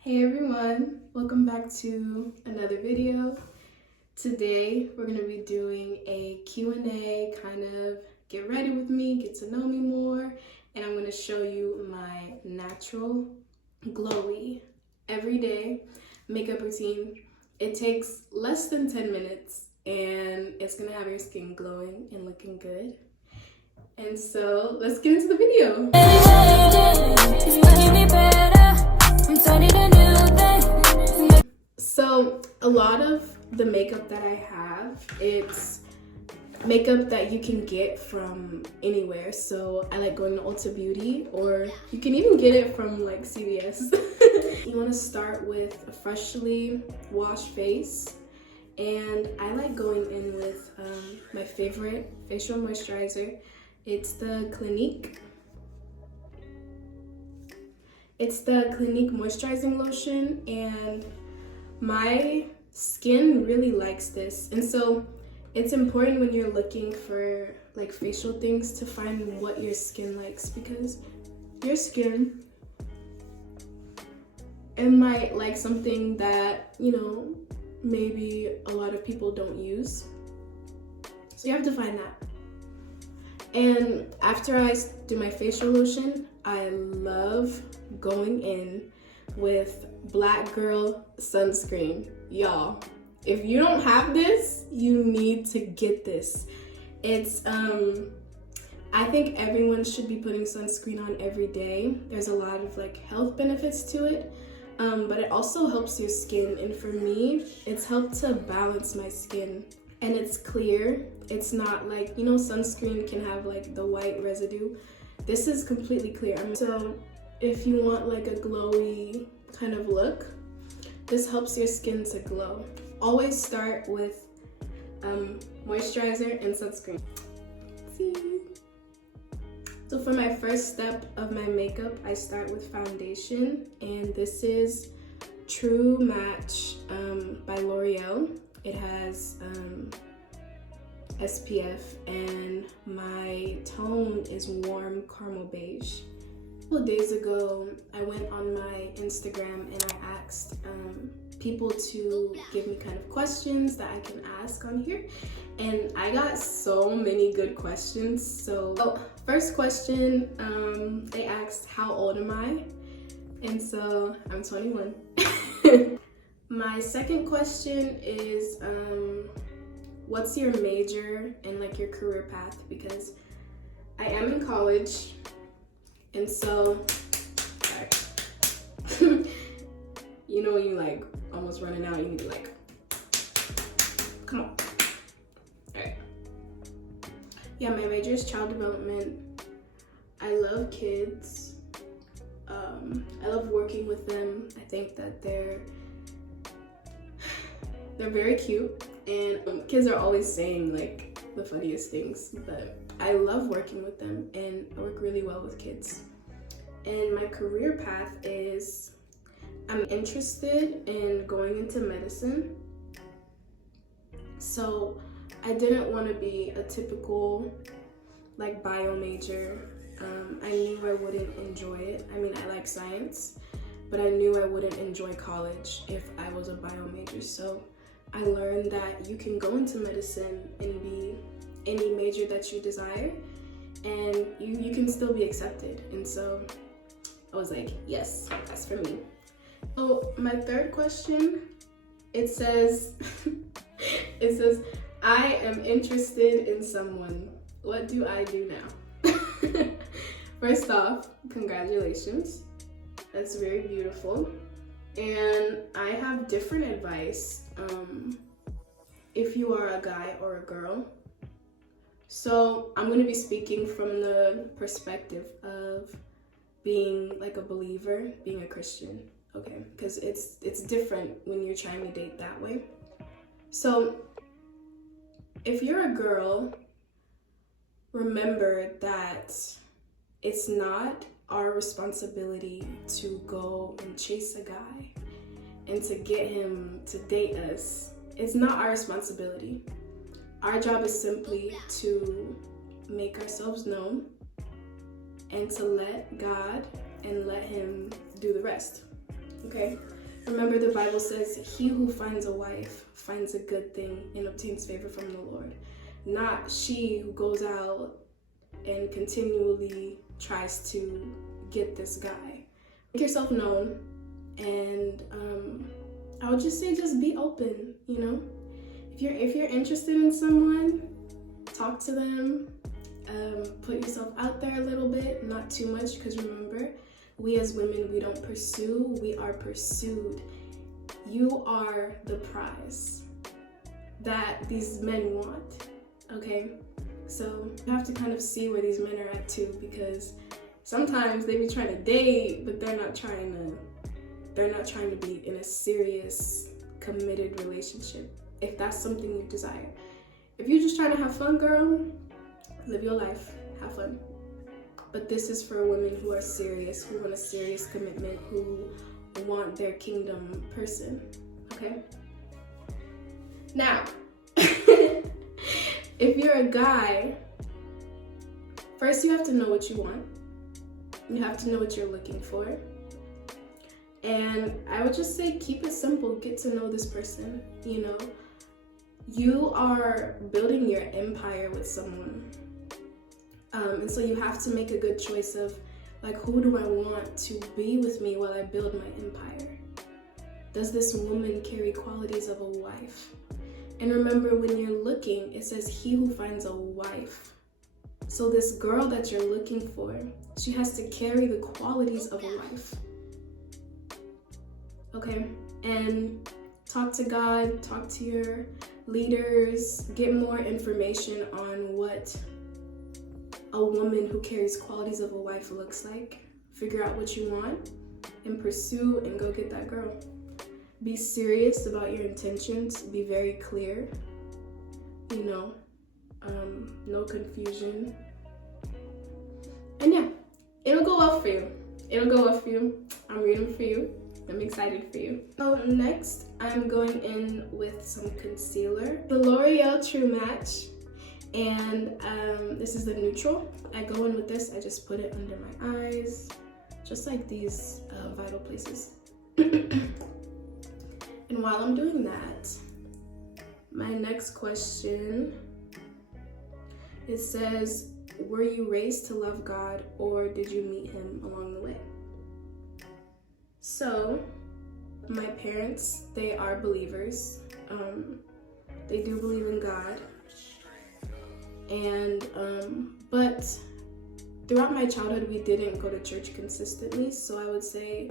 Hey everyone, welcome back to another video. Today we're going to be doing a Q&A, kind of get ready with me, get to know me more, and I'm going to show you my natural, glowy, everyday makeup routine. It takes less than 10 minutes and it's going to have your skin glowing and looking good. And so let's get into the video. So a lot of the makeup that I have, it's makeup that you can get from anywhere. So I like going to Ulta Beauty, or you can even get it from like CVS. You want to start with a freshly washed face, and I like going in with my favorite facial moisturizer. It's the Clinique. It's the Clinique moisturizing lotion, and my skin really likes this. And so it's important when you're looking for like facial things to find what your skin likes, because your skin, it might like something that, maybe a lot of people don't use. So you have to find that. And after I do my facial lotion, I love going in with Black Girl sunscreen. Y'all, if you don't have this, you need to get this. It's I think everyone should be putting sunscreen on every day. There's a lot of like health benefits to it, but it also helps your skin. And for me, it's helped to balance my skin. And it's clear. It's not like, sunscreen can have like the white residue. This is completely clear. So if you want like a glowy kind of look, this helps your skin to glow. Always start with moisturizer and sunscreen. See? So for my first step of my makeup, I start with foundation, and this is True Match by L'Oreal. It has SPF, and my tone is warm caramel beige. A couple days ago, I went on my Instagram and I asked people to give me kind of questions that I can ask on here, and I got so many good questions. So first question, they asked, how old am I? And so I'm 21. My second question is, what's your major and like your career path? Because I am in college, and so, sorry. When you like almost running out, you need to like, come on. All right. Yeah, my major is child development. I love kids. I love working with them. I think that they're very cute, and kids are always saying like the funniest things, but I love working with them and I work really well with kids. And my career path is, I'm interested in going into medicine. So I didn't want to be a typical like bio major. I knew I wouldn't enjoy it. I mean, I like science, but I knew I wouldn't enjoy college if I was a bio major. So I learned that you can go into medicine and be any major that you desire, and you can still be accepted. And so I was like, yes, that's for me. So my third question, it says, I am interested in someone. What do I do now? First off, congratulations. That's very beautiful. And I have different advice if you are a guy or a girl. So I'm going to be speaking from the perspective of being like a believer, being a Christian, okay? Because it's different when you're trying to date that way. So if you're a girl, remember that it's not our responsibility to go and chase a guy and to get him to date us. It's not our responsibility. Our job is simply to make ourselves known and to let God and let him do the rest. Okay? Remember, the Bible says, he who finds a wife finds a good thing and obtains favor from the Lord. Not she who goes out and continually tries to get this guy. Make yourself known, and I would just say just be open, you know? If you're interested in someone, talk to them, put yourself out there a little bit, not too much, because remember, we as women, we don't pursue, we are pursued. You are the prize that these men want, okay? So you have to kind of see where these men are at too, because sometimes they be trying to date, but they're not trying to be in a serious, committed relationship, if that's something you desire. If you're just trying to have fun, girl, live your life, have fun. But this is for women who are serious, who want a serious commitment, who want their kingdom person, okay? Now, if you're a guy, first you have to know what you want. You have to know what you're looking for. And I would just say keep it simple, get to know this person, you know? You are building your empire with someone. And so you have to make a good choice of, like, who do I want to be with me while I build my empire? Does this woman carry qualities of a wife? And remember, when you're looking, it says he who finds a wife. So this girl that you're looking for, she has to carry the qualities of a wife. Okay? And talk to God, talk to your leaders, get more information on what a woman who carries qualities of a wife looks like. Figure out what you want and pursue and go get that girl. Be serious about your intentions. Be very clear. You know, no confusion. And yeah, it'll go well for you. It'll go well for you. I'm rooting for you. I'm excited for you. So next, I'm going in with some concealer. The L'Oreal True Match. And this is the neutral. I go in with this. I just put it under my eyes, just like these vital places. And while I'm doing that, my next question, it says, were you raised to love God, or did you meet him along the way? So, my parents, they are believers. They do believe in God. And, but throughout my childhood, we didn't go to church consistently. So I would say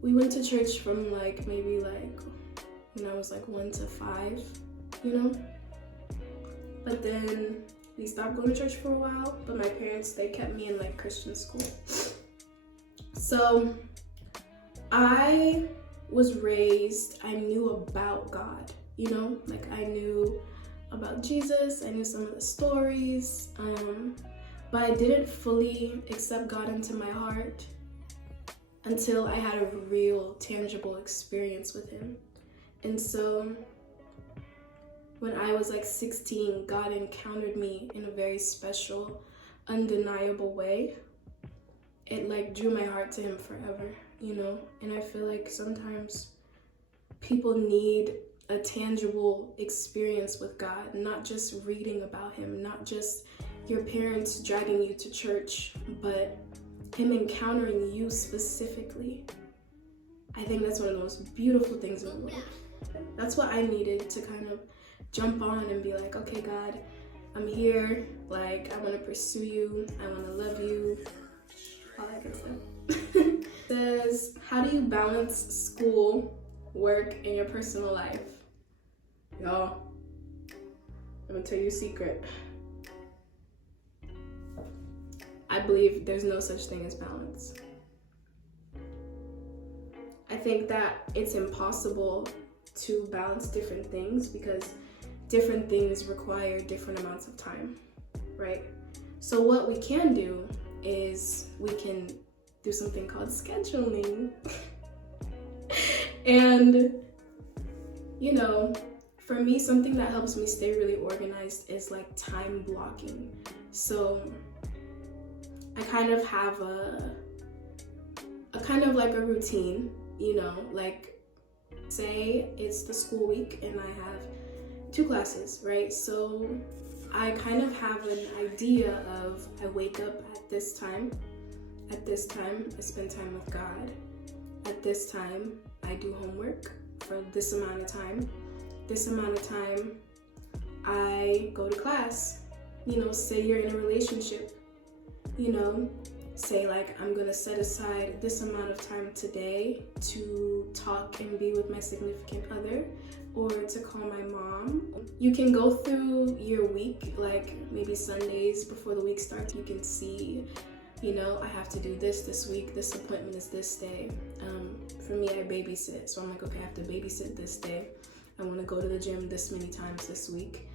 we went to church from maybe when I was 1 to 5, you know? But then we stopped going to church for a while, but my parents, they kept me in Christian school. So I was raised, I knew about God, you know? I knew about Jesus, I knew some of the stories, but I didn't fully accept God into my heart until I had a real, tangible experience with him. And so when I was 16, God encountered me in a very special, undeniable way. It drew my heart to him forever, you know? And I feel like sometimes people need a tangible experience with God, not just reading about him, not just your parents dragging you to church, but him encountering you specifically. I think that's one of the most beautiful things in the world. That's what I needed to kind of jump on and be like, okay, God, I'm here. I want to pursue you. I want to love you. All that good stuff. It says, how do you balance school, work, and your personal life? Y'all, I'm gonna tell you a secret. I believe there's no such thing as balance. I think that it's impossible to balance different things because different things require different amounts of time, right? So what we can do is we can do something called scheduling. And, you know, for me, something that helps me stay really organized is time blocking. So I kind of have a routine You know, like say it's the school week and I have 2 classes, right? So I kind of have an idea of I wake up at this time. At this time, I spend time with God. At this time, I do homework for this amount of time. This amount of time, I go to class. You know, say you're in a relationship. You know, say like I'm gonna set aside this amount of time today to talk and be with my significant other, or to call my mom. You can go through your week, like maybe Sundays before the week starts, you can see, you know, I have to do this week, this appointment is this day. For me, I babysit, so I'm like, okay, I have to babysit this day. I wanna go to the gym this many times this week.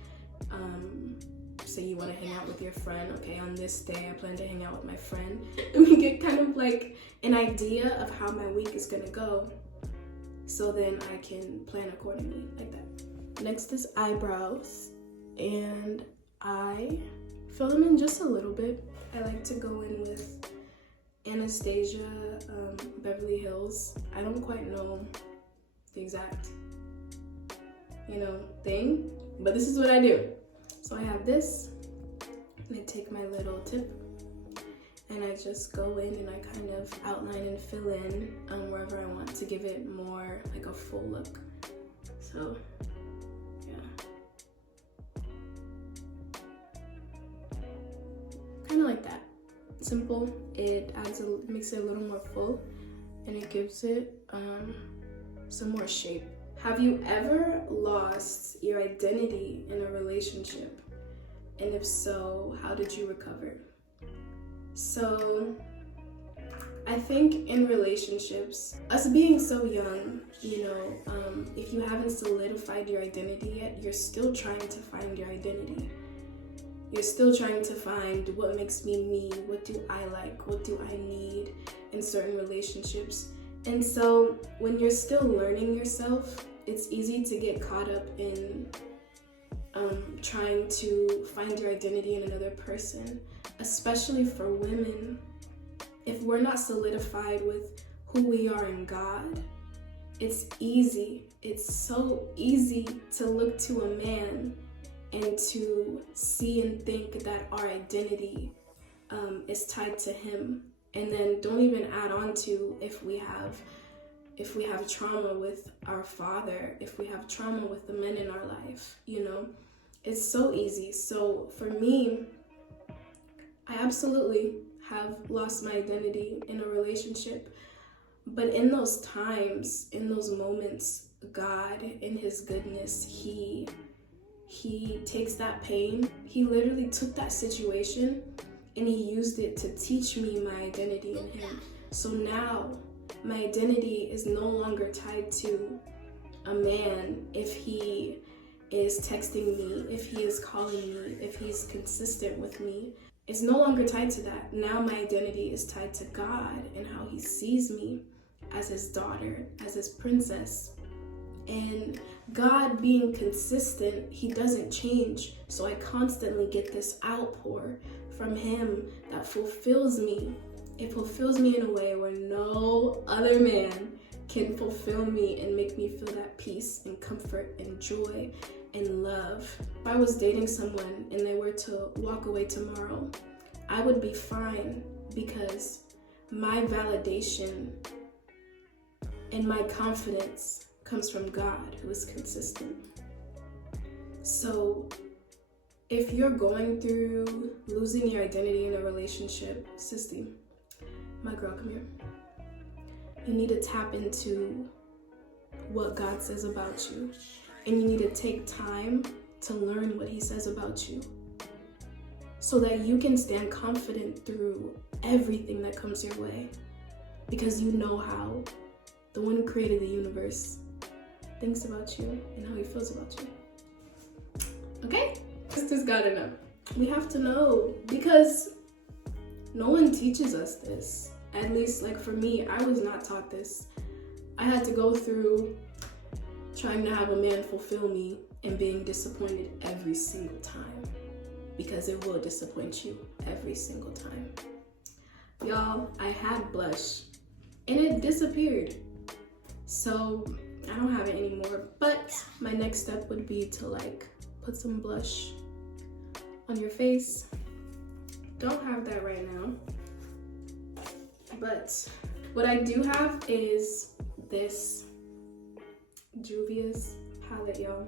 Say you want to hang out with your friend, okay, on this day I plan to hang out with my friend. And we get kind of like an idea of how my week is gonna go, so then I can plan accordingly, like that. Next is eyebrows, and I fill them in just a little bit. I like to go in with Anastasia, Beverly Hills. I don't quite know the exact, you know, thing, but this is what I do. So I have this, and I take my little tip, and I just go in and I kind of outline and fill in wherever I want to give it more like a full look. So, yeah. Kind of like that. Simple. It makes it a little more full, and it gives it some more shape. Have you ever lost your identity in a relationship? And if so, how did you recover? So, I think in relationships, us being so young, you know, if you haven't solidified your identity yet, you're still trying to find your identity. You're still trying to find what makes me me, what do I like, what do I need in certain relationships. And so when you're still learning yourself, it's easy to get caught up in trying to find your identity in another person, especially for women. If we're not solidified with who we are in God, it's so easy to look to a man and to see and think that our identity is tied to him. And then don't even add on to if we have trauma with our father, if we have trauma with the men in our life, you know, it's so easy. So for me, I absolutely have lost my identity in a relationship, but in those times, in those moments, God, in his goodness, he takes that pain. He literally took that situation and he used it to teach me my identity in him. So now my identity is no longer tied to a man if he is texting me, if he is calling me, if he's consistent with me. It's no longer tied to that. Now my identity is tied to God and how he sees me as his daughter, as his princess. And God being consistent, he doesn't change. So I constantly get this outpour from him that fulfills me. It fulfills me in a way where no other man can fulfill me and make me feel that peace and comfort and joy and love. If I was dating someone and they were to walk away tomorrow, I would be fine because my validation and my confidence comes from God, who is consistent. So if you're going through losing your identity in a relationship, sissy, my girl, come here. You need to tap into what God says about you. And you need to take time to learn what he says about you, so that you can stand confident through everything that comes your way. Because you know how the one who created the universe thinks about you and how he feels about you. Okay? Sisters gotta know. We have to know, because no one teaches us this. At least, like for me, I was not taught this. I had to go through trying to have a man fulfill me and being disappointed every single time, because it will disappoint you every single time. Y'all, I had blush and it disappeared. So I don't have it anymore, but my next step would be to like put some blush on your face. Don't have that right now, but what I do have is this Juvia's palette, y'all.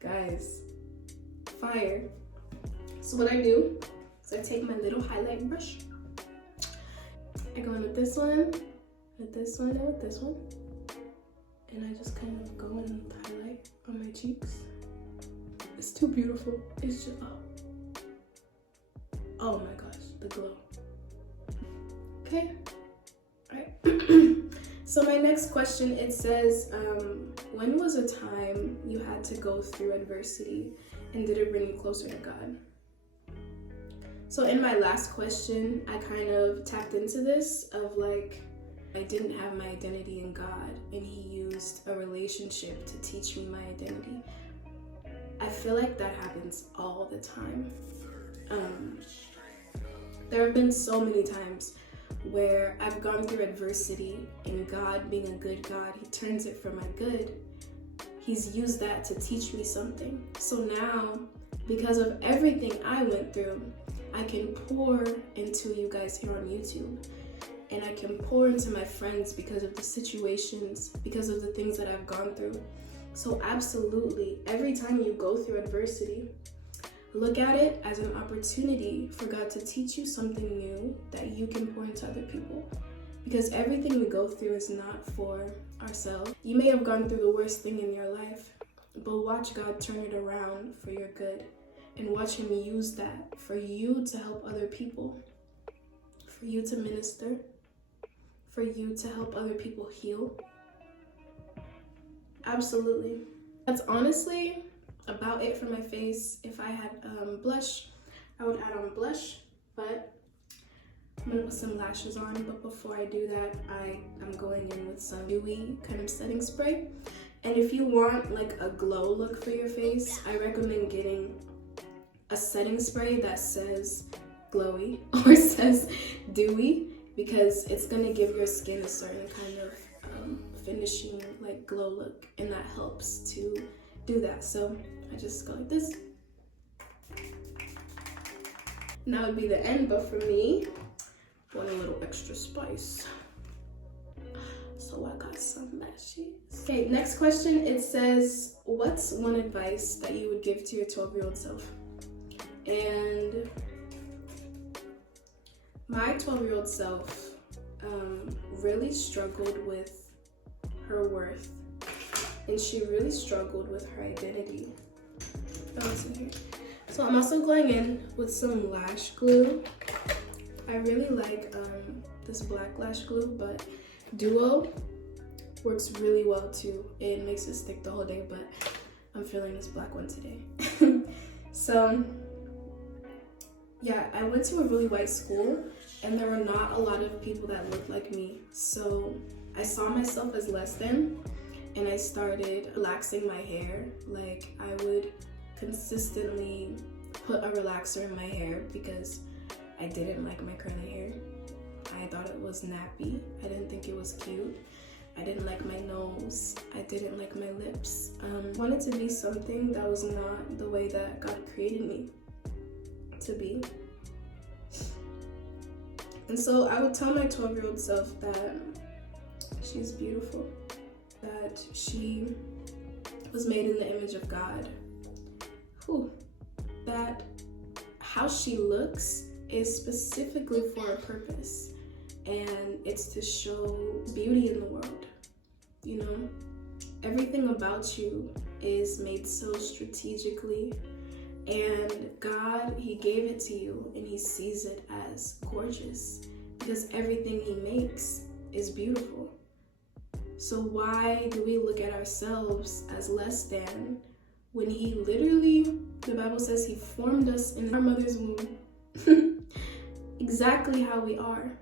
Guys, fire. So what I do is I take my little highlight brush, I go in with this one, with this one, and with this one, and I just kind of go and highlight on my cheeks. It's too beautiful. It's just, oh my gosh, the glow. Okay, all right. So my next question, it says, when was a time you had to go through adversity and did it bring you closer to God? So in my last question, I kind of tapped into this of like, I didn't have my identity in God and he used a relationship to teach me my identity. I feel like that happens all the time. There have been so many times where I've gone through adversity and God, being a good God, he turns it for my good. He's used that to teach me something. So now, because of everything I went through, I can pour into you guys here on YouTube, and I can pour into my friends because of the situations, because of the things that I've gone through. So absolutely, every time you go through adversity, look at it as an opportunity for God to teach you something new that you can pour into other people. Because everything we go through is not for ourselves. You may have gone through the worst thing in your life, but watch God turn it around for your good. And watch him use that for you to help other people, for you to minister, for you to help other people heal. Absolutely. That's honestly about it for my face. If I had blush, I would add on blush, but I'm gonna put some lashes on. But before I do that, I'm going in with some dewy kind of setting spray. And if you want like a glow look for your face, I recommend getting a setting spray that says glowy or says dewy, because it's gonna give your skin a certain kind of finishing like glow look, and that helps to do that. So I just go like this. And that would be the end, but for me, I want a little extra spice. So I got some lashes. Okay, next question, it says, what's one advice that you would give to your 12-year-old self? And my 12-year-old self really struggled with her worth, and she really struggled with her identity. So I'm also going in with some lash glue. I really like this black lash glue, but Duo works really well too. It makes it stick the whole day, but I'm feeling this black one today. So yeah, I went to a really white school, and there were not a lot of people that looked like me. So I saw myself as less than, and I started relaxing my hair. Like, I would consistently put a relaxer in my hair because I didn't like my curly hair. I thought it was nappy. I didn't think it was cute. I didn't like my nose. I didn't like my lips. I wanted to be something that was not the way that God created me to be. And so I would tell my 12-year-old self that she's beautiful, that she was made in the image of God. That how she looks is specifically for a purpose, and it's to show beauty in the world. You know, everything about you is made so strategically, and God, he gave it to you, and he sees it as gorgeous because everything he makes is beautiful. So why do we look at ourselves as less than when he literally, the Bible says, he formed us in our mother's womb exactly how we are?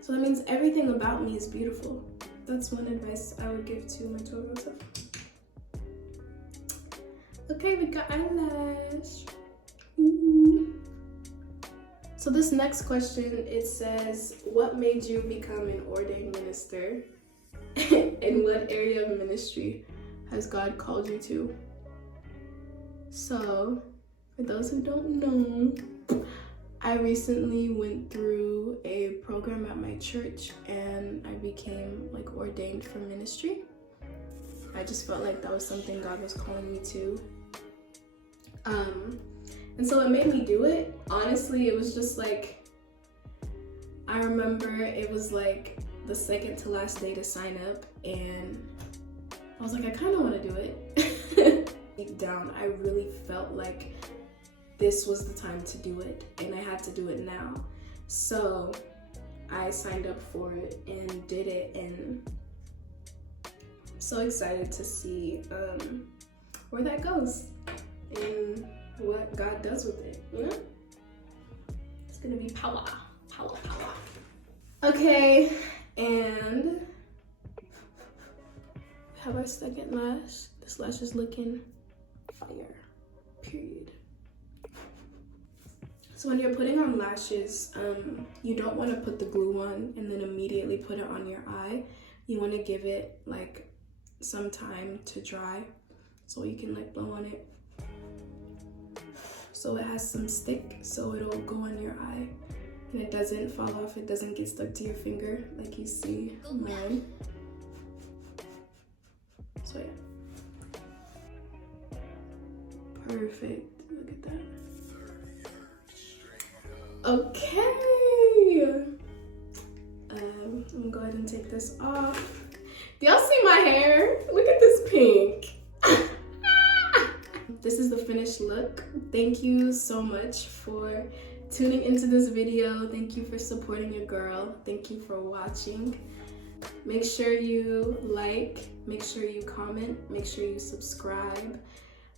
So that means everything about me is beautiful. That's one advice I would give to my 12-year-old self. Okay, we got eyelash. Ooh. So this next question, it says, what made you become an ordained minister? In what area of ministry has God called you to? So, for those who don't know, I recently went through a program at my church and I became like ordained for ministry. I just felt like that was something God was calling me to. And so it made me do it. Honestly, it was just like, I remember it was like the second to last day to sign up and I was like, I kind of want to do it. Deep down, I really felt like this was the time to do it and I had to do it now. So I signed up for it and did it, and I'm so excited to see where that goes and what God does with it, you know? It's gonna be power, power, power. Okay, and we have our second lash. This lash is looking fire, period. So when you're putting on lashes, you don't want to put the glue on and then immediately put it on your eye. You want to give it like some time to dry so you can like blow on it. So it has some stick, so it'll go on your eye and it doesn't fall off, it doesn't get stuck to your finger like you see mine. So yeah. Perfect. Look at that. Okay. I'm gonna go ahead and take this off. Do y'all see my hair? Look at this pink. This is the finished look. Thank you so much for tuning into this video. Thank you for supporting your girl. Thank you for watching. Make sure you like, make sure you comment, make sure you subscribe.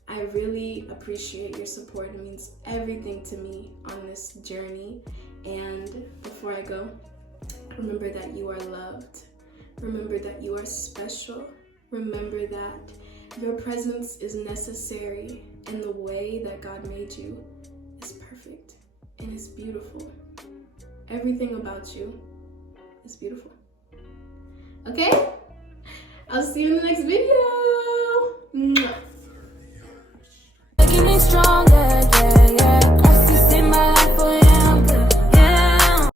I really appreciate your support. It means everything to me on this journey. And before I go, remember that you are loved. Remember that you are special. Remember that your presence is necessary, and the way that God made you is perfect and it's beautiful. Everything about you is beautiful. Okay? I'll see you in the next video. Mwah.